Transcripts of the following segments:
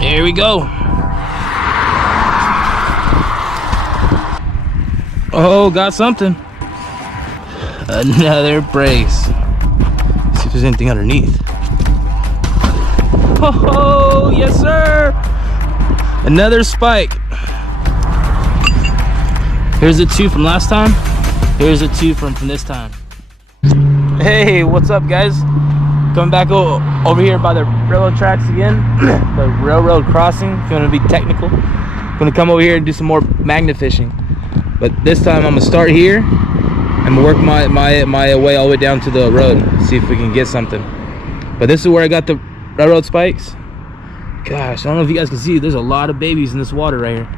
Here we go. Oh, got something. Another brace. See if there's anything underneath. Oh, yes sir. Another spike. Here's the two from last time. Here's the two from this time. Hey, what's up guys? Coming back over here by the railroad tracks again. The railroad crossing, if you want to be technical. I'm gonna come over here and do some more magnet fishing. But this time I'm gonna start here. I'm gonna work my way all the way down to the road. See if we can get something. But this is where I got the railroad spikes. Gosh, I don't know if you guys can see, there's a lot of babies in this water right here.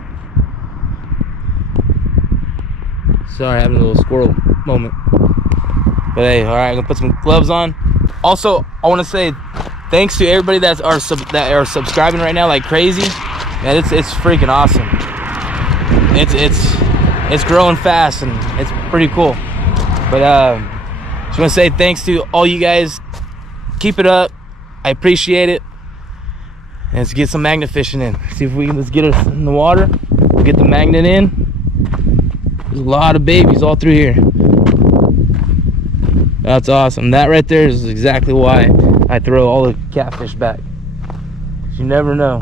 Sorry, having a little squirrel moment. But hey, all right, I'm gonna put some gloves on. Also, I want to say thanks to everybody that are subscribing right now like crazy. Man, it's freaking awesome. It's growing fast and it's pretty cool. But just want to say thanks to all you guys. Keep it up. I appreciate it. And let's get some magnet fishing in. See if we can just get us in the water. We'll get the magnet in. There's a lot of babies all through here. That's awesome. That right there is exactly why I throw all the catfish back. You never know.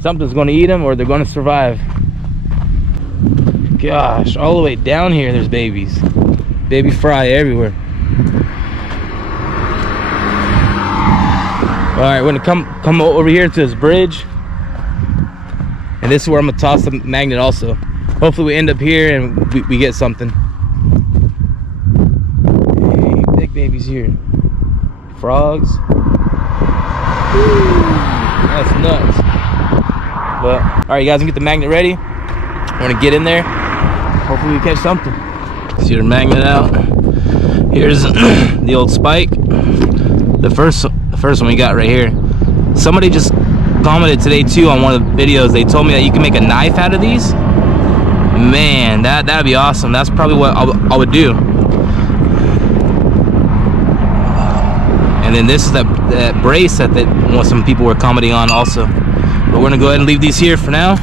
Something's going to eat them or they're going to survive. Gosh, all the way down here there's babies. Baby fry everywhere. Alright, we're going to come over here to this bridge. And this is where I'm going to toss the magnet also. Hopefully we end up here and we get something. Hey, big babies here. Frogs. Woo, that's nuts. But alright, you guys can get the magnet ready. I want to get in there. Hopefully we catch something. See your magnet out. Here's the old spike. The first one we got right here. Somebody just commented today too on one of the videos. They told me that you can make a knife out of these. Man, that'd be awesome. That's probably what I would do. And then this is that brace that some people were commenting on also. But we're gonna go ahead and leave these here for now.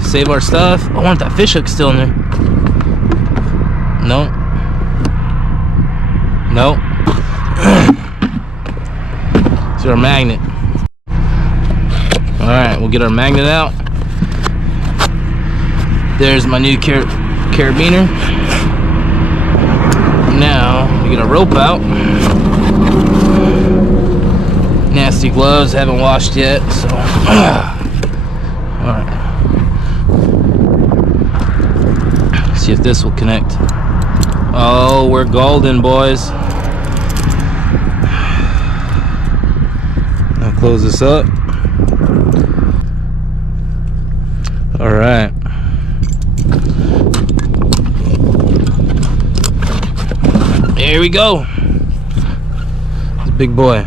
Save our stuff. I want that fish hook still in there. No. No. It's our magnet. Alright, we'll get our magnet out. There's my new carabiner. Now we get our rope out. Nasty gloves, haven't washed yet, so alright. See if this will connect. Oh, we're golden, boys. Now close this up. Alright. Here we go. It's a big boy.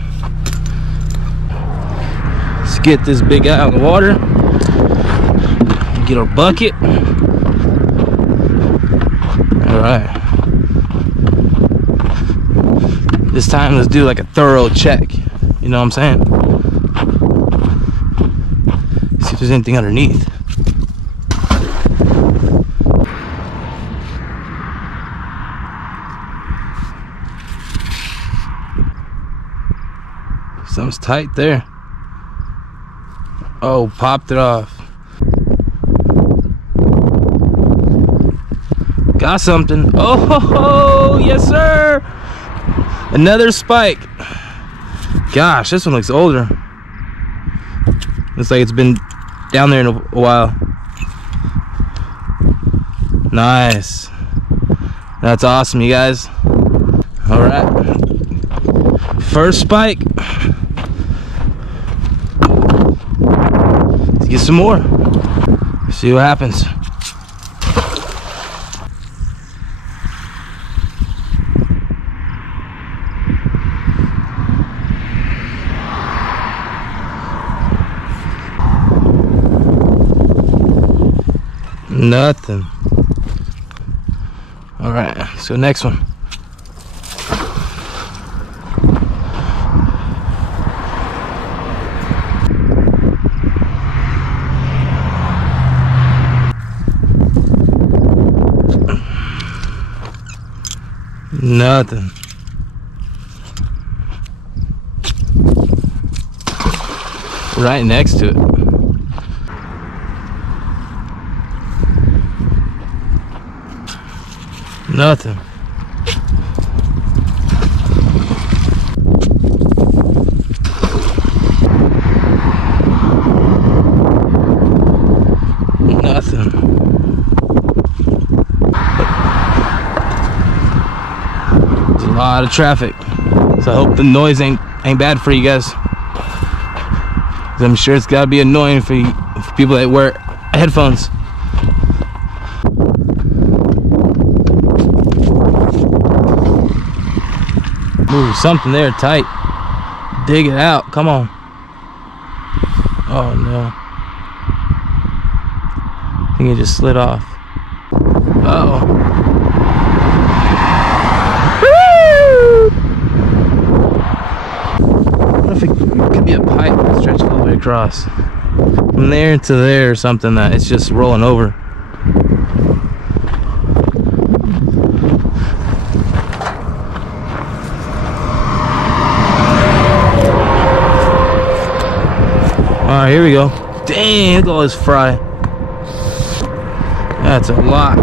Let's get this big guy out of the water. Get our bucket. Alright. This time let's do like a thorough check. You know what I'm saying? See if there's anything underneath. Something's tight there. Oh, popped it off. Got something. Oh, yes sir. Another spike. Gosh, this one looks older. Looks like it's been down there in a while. Nice. That's awesome, you guys. All right. First spike. Let's get some more. See what happens. Nothing. All right, let's go next one. Nothing. Right next to it. Nothing. Nothing. There's a lot of traffic, so I hope the noise ain't bad for you guys. I'm sure it's gotta be annoying for people that wear headphones. Ooh, something there tight. Dig it out. Come on. Oh no. I think it just slid off. Uh-oh. It could be a pipe that stretches all the way across from there to there, or something that it's just rolling over. All right, here we go. Dang, look at all this fry. That's a lot.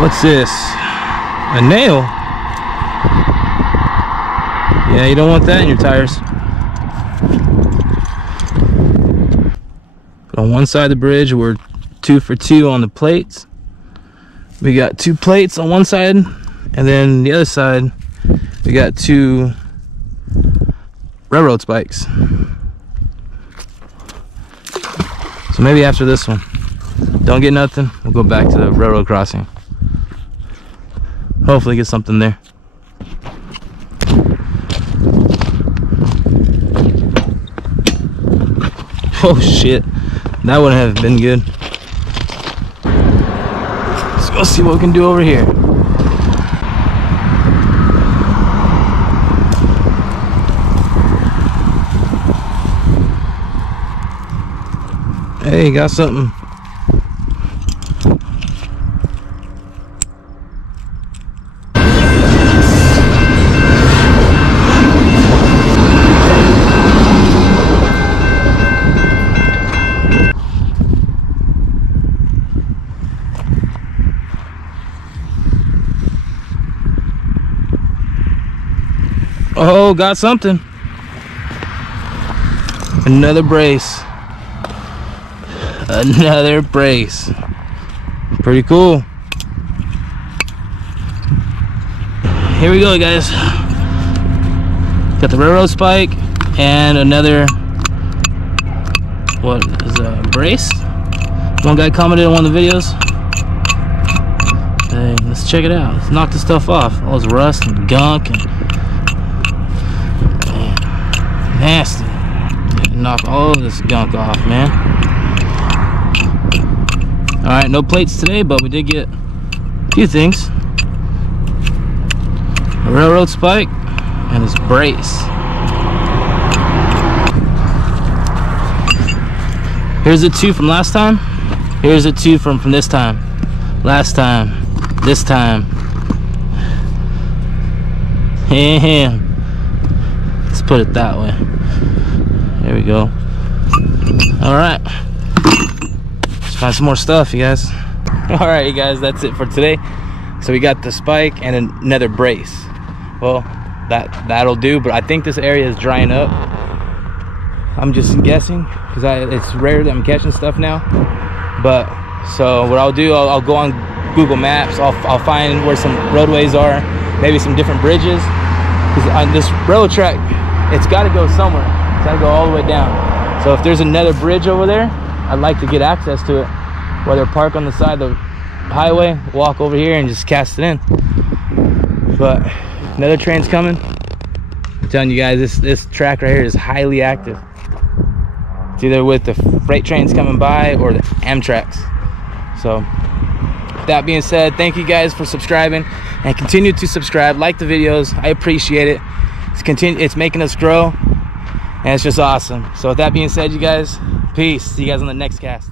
What's this? A nail? Yeah, you don't want that in your tires. But on one side of the bridge, we're 2 for 2 on the plates. We got 2 plates on one side, and then the other side, we got 2 railroad spikes. So maybe after this one, don't get nothing, we'll go back to the railroad crossing. Hopefully get something there. Oh shit, that wouldn't have been good. Let's go see what we can do over here. Hey, got something. Oh, got something. Another brace. Another brace. Pretty cool. Here we go, guys. Got the railroad spike and another, what is a brace? One guy commented on one of the videos. Hey, let's check it out. Let's knock this stuff off. All this rust and gunk and nasty. Knock all of this gunk off, man. Alright, no plates today, but we did get a few things. A railroad spike and this brace. Here's the 2 from last time. Here's the 2 from this time. Last time. This time. Yeah. Let's put it that way. There we go. Alright. Let's find some more stuff, you guys. Alright, you guys, that's it for today. So we got the spike and another brace. Well, that'll do, but I think this area is drying up. I'm just guessing, because it's rare that I'm catching stuff now. But, so what I'll do, I'll go on Google Maps. I'll find where some roadways are, maybe some different bridges. Because on this railroad track, it's got to go somewhere. It's got to go all the way down. So if there's another bridge over there, I'd like to get access to it. Whether park on the side of the highway, walk over here and just cast it in. But another train's coming. I'm telling you guys, this track right here is highly active. It's either with the freight trains coming by or the Amtraks. So with that being said, thank you guys for subscribing and continue to subscribe, like the videos. I appreciate it. It's making us grow, and it's just awesome. So with that being said, you guys, peace. See you guys on the next cast.